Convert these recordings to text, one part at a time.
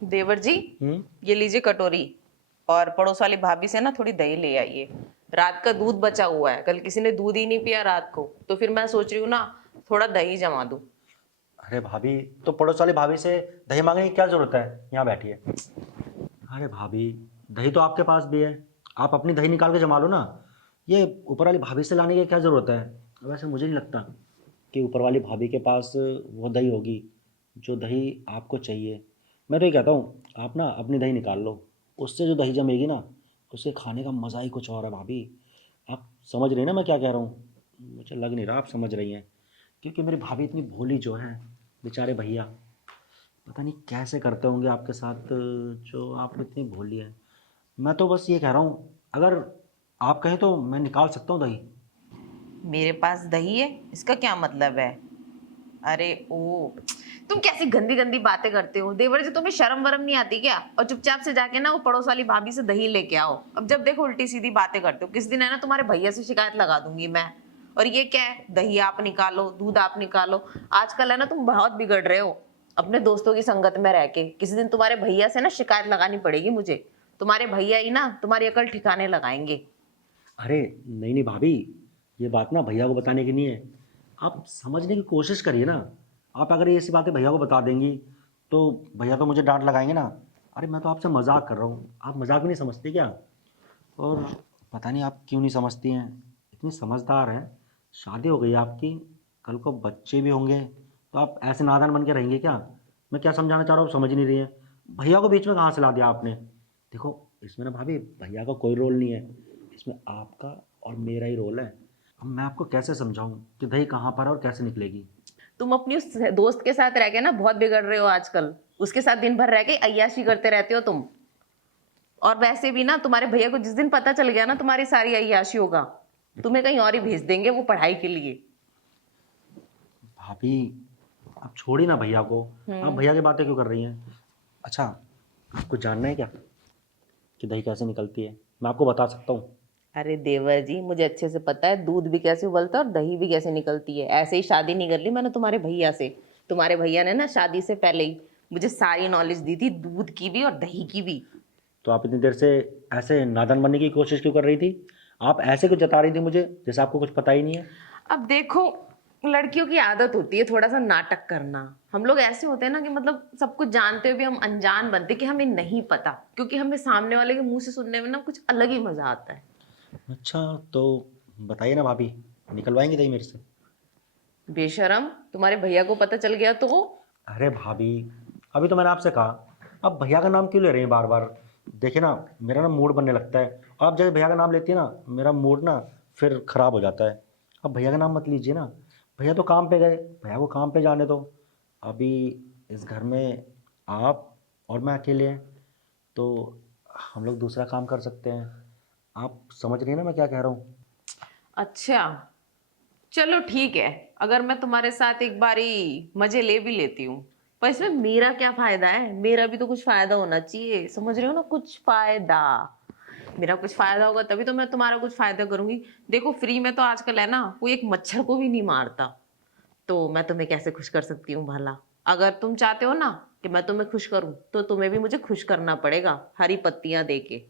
देवर जी, ये लीजिए कटोरी। और पड़ोस वाली भाभी से ना थोड़ी दही ले आइए। रात का दूध बचा हुआ है, कल किसी ने दूध ही नहीं पिया रात को, तो फिर मैं सोच रही हूँ ना थोड़ा दही जमा दूं। अरे भाभी, तो पड़ोस वाली भाभी से दही मांगने की क्या जरूरत है? यहाँ बैठिए। अरे भाभी, दही तो आपके पास भी है। आप अपनी दही निकाल के जमा लो ना। ये ऊपर वाली भाभी से लाने की क्या ज़रूरत है? वैसे मुझे नहीं लगता कि ऊपर वाली भाभी के पास वो दही होगी जो दही आपको चाहिए। मैं तो ये कहता हूँ, आप ना अपनी दही निकाल लो। उससे जो दही जमेगी ना, उससे खाने का मज़ा ही कुछ और है भाभी। आप समझ रही हैं ना मैं क्या कह रहा हूँ? मुझे लग नहीं रहा आप समझ रही हैं, क्योंकि मेरी भाभी इतनी भोली जो है। बेचारे भैया पता नहीं कैसे करते होंगे आपके साथ, जो आप इतनी भोली है। मैं तो बस ये कह रहा हूँ, अगर आप कहें तो मैं निकाल सकता हूँ दही। मेरे पास दही है, इसका क्या मतलब है? अरे ओ, तुम कैसी गंदी गंदी बातें करते हो देवर जी, तुम्हें शर्म वरम नहीं आती क्या? और चुपचाप से जाके ना वो पड़ोस वाली भाभी से दही लेके आओ। अब जब देखो उल्टी सीधी बातें करते हो, किस दिन है ना तुम्हारे भैया से शिकायत लगा दूंगी मैं। और ये क्या है, दही आप निकालो, दूध आप निकालो। आजकल है ना तुम बहुत बिगड़ रहे हो अपने दोस्तों की संगत में रह के। किसी दिन तुम्हारे भैया से ना शिकायत लगानी पड़ेगी मुझे। तुम्हारे भैया ही ना तुम्हारी अकल ठिकाने लगाएंगे। अरे नहीं नहीं भाभी, ये बात ना भैया को बताने की नहीं है। आप समझने की कोशिश करिए ना। आप अगर ये ऐसी बातें भैया को बता देंगी तो भैया तो मुझे डांट लगाएंगे ना। अरे मैं तो आपसे मजाक कर रहा हूँ, आप मजाक भी नहीं समझती क्या? और पता नहीं आप क्यों नहीं समझती हैं, इतनी समझदार हैं। शादी हो गई आपकी, कल को बच्चे भी होंगे, तो आप ऐसे नादान बन के रहेंगे क्या? मैं क्या समझाना चाह रहा हूँ, आप समझ नहीं रही हैं। भैया को बीच में कहाँ से ला दिया आपने? देखो, इसमें ना भाभी भैया का कोई रोल नहीं है, इसमें आपका और मेरा ही रोल है। अब मैं आपको कैसे समझाऊं कि दही कहाँ पर है और कैसे निकलेगी? तुम अपनी उस दोस्त के साथ रह के ना बहुत बिगड़ रहे हो आजकल। उसके साथ दिन भर रह के अय्याशी करते रहते हो तुम। और वैसे भी ना तुम्हारे भैया को जिस दिन पता चल गया ना तुम्हारी सारी अय्याशी होगा, तुम्हें कहीं और ही भेज देंगे वो पढ़ाई के लिए। भाभी, आप छोड़ी ना भैया को। आप हम्म। भैया की बातें क्यों कर रही हैं? अच्छा, आपको जानना है क्या कि दही कैसे निकलती है? मैं आपको बता सकता हूँ। अरे देवर जी, मुझे अच्छे से पता है दूध भी कैसे उबलता है और दही भी कैसे निकलती है। ऐसे ही शादी नहीं कर ली मैंने तुम्हारे भैया से। तुम्हारे भैया ने ना शादी से पहले ही मुझे सारी नॉलेज दी थी, दूध की भी और दही की भी। तो आप इतनी देर से ऐसे नादान बनने की कोशिश क्यों कर रही थी? आप ऐसे क्यों जता रही थी मुझे जैसे आपको कुछ पता ही नहीं है? अब देखो, लड़कियों की आदत होती है थोड़ा सा नाटक करना। हम लोग ऐसे होते हैं ना कि मतलब सब कुछ जानते हुए भी हम अनजान बनते कि हमें नहीं पता, क्योंकि हमें सामने वाले के मुंह से सुनने में ना कुछ अलग ही मजा आता है। अच्छा, तो बताइए ना भाभी, निकलवाएंगे दही मेरे से? बेशरम, तुम्हारे भैया को पता चल गया तो? अरे भाभी, अभी तो मैंने आपसे कहा, अब भैया का नाम क्यों ले रहे हैं बार बार? देखिए ना, मेरा ना मूड बनने लगता है। आप जब भैया का नाम लेती है ना, मेरा मूड ना फिर ख़राब हो जाता है। अब भैया का नाम मत लीजिए ना। भैया तो काम पे गए, भैया को काम पे जाने दो। अभी इस घर में आप और मैं अकेले हैं, तो हम लोग दूसरा काम कर सकते हैं। आप समझ रही हैं ना मैं क्या कह रहा हूँ? अच्छा, चलो ठीक है। अगर मैं तुम्हारे साथ एक बारी मजे ले भी लेती हूँ, पर इसमें मेरा क्या फायदा है? मेरा भी तो कुछ फायदा होना चाहिए, समझ रहे हो ना? कुछ फायदा। मेरा कुछ फायदा होगा तभी तो मैं तुम्हारा कुछ फायदा करूंगी। देखो, फ्री में तो आजकल है ना कोई एक मच्छर को भी नहीं मारता। तो मैं तुम्हें कैसे खुश कर सकती हूँ भला? अगर तुम चाहते हो ना कि मैं तुम्हें खुश करूं, तो तुम्हें भी मुझे खुश करना पड़ेगा हरी पत्तियां दे के।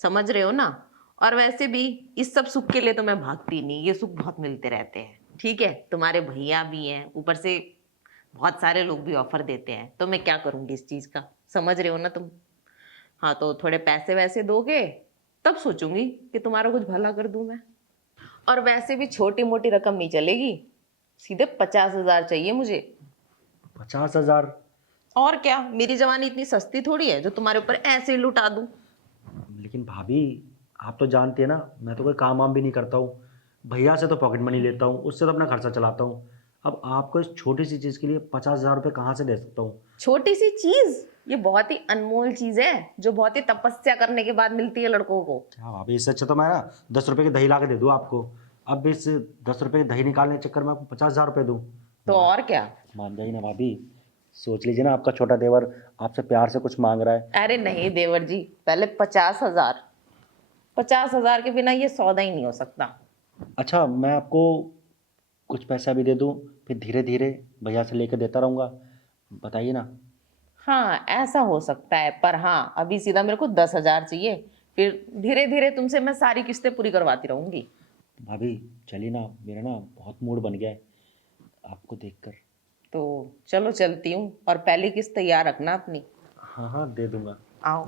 समझ रहे हो ना? और वैसे भी इस सब सुख के लिए तो मैं भागती नहीं, ये सुख बहुत मिलते रहते हैं। ठीक है, तुम्हारे भैया भी हैं, ऊपर से बहुत सारे लोग भी ऑफर देते हैं, तो मैं क्या करूंगी इस चीज का? समझ रहे हो ना तुम? हाँ, तो थोड़े पैसे वैसे दोगे तब सोचूंगी कि तुम्हारा कुछ भला कर दूं मैं। और वैसे भी छोटी मोटी रकम नहीं चलेगी, सीधे 50,000 चाहिए मुझे। 50,000? और क्या, मेरी जवानी इतनी सस्ती थोड़ी है जो तुम्हारे ऊपर ऐसे ही लुटा दूं। लेकिन भाभी, आप तो जानती है ना, मैं तो कोई काम वाम भी नहीं करता हूँ। भैया से तो पॉकेट मनी लेता हूँ, उससे तो अपना खर्चा चलाता हूँ। अब आपको इस छोटी सी चीज़ के लिए 50,000 रुपये कहाँ से दे सकता हूँ? छोटी सी चीज, ये बहुत ही अनमोल चीज है जो बहुत ही तपस्या करने के बाद मिलती है लड़कों को। क्या भाभी, इससे अच्छा तो मैं ना 10 रुपये की दही ला के दे दूँ आपको। अब इस 10 रुपये की दही निकालने के चक्कर में आपको 50,000 रुपये दूँ? तो मान और क्या? मान जाइए ना भाभी। सोच लीजिए ना, आपका छोटा देवर आपसे प्यार से कुछ मांग रहा है। अरे नहीं देवर जी, पहले 50,000। 50,000 के बिना ये सौदा ही नहीं हो सकता। अच्छा, मैं आपको कुछ पैसा भी दे दूँ, फिर धीरे धीरे भैया से लेकर देता रहूँगा। बताइए ना। हाँ ऐसा हो सकता है, पर हाँ अभी सीधा मेरे को 10,000 चाहिए, फिर धीरे धीरे तुमसे मैं सारी किस्तें पूरी करवाती रहूंगी। भाभी चलिए ना, मेरा ना बहुत मूड बन गया है आपको देखकर। तो चलो चलती हूँ, और पहली किस्त तैयार रखना अपनी। हाँ हाँ, दे दूंगा। आओ।